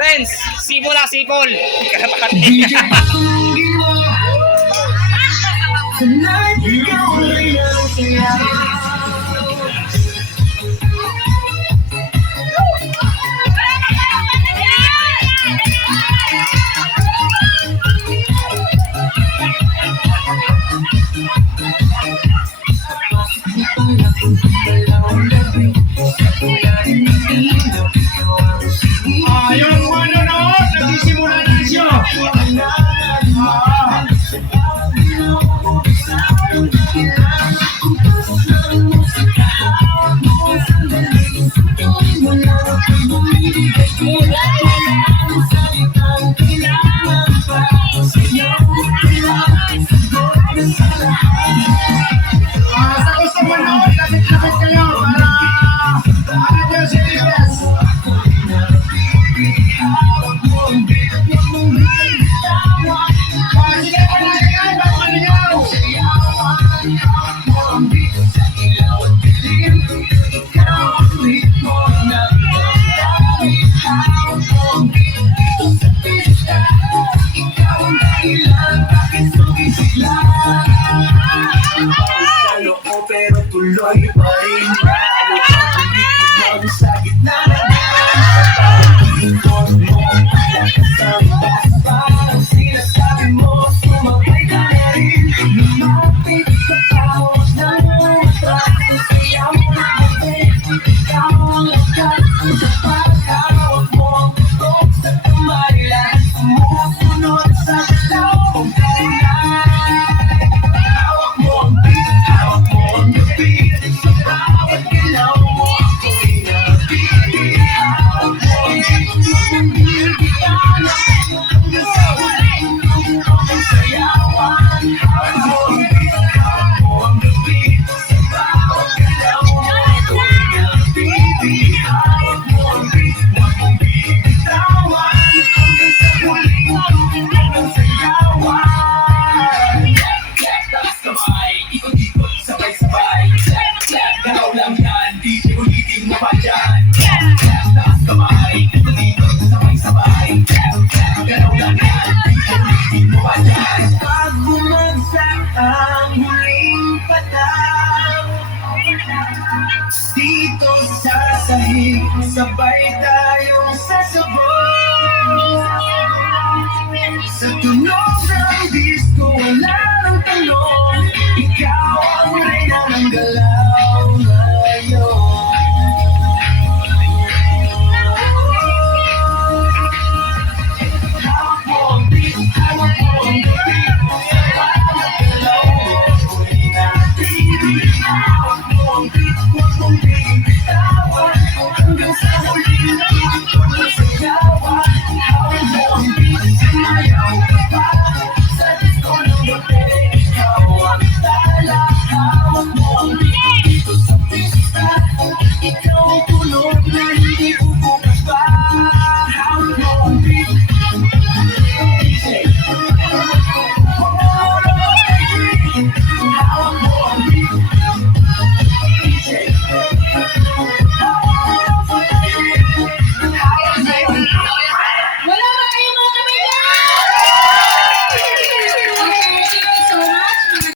Friends, simula sipol. DJ Tonight, ikaw rin ang sayaw. Yung manonood, nagsisimula na siya. Sa gusto manood, lapit-lapit kayo para ano kayo si Elias. Sige, panagayan, bago manayaw. Pero tuloy pa rin sa gitna parang sinasabi mo sumabay ka na rin lumapit sa tawag ng atraso sayaw na kapit ikaw ang lakas sa pagkawag mo ang putok sa kamay lahat sumusunod sa galaw ang kaulay hawak mo ang beat hawak mo ang beat sa bawat galaw mo ako inabili hawak mo ang beat Pag bumagsak ang huling patang dito sa sahig, sabay tayong sasabay.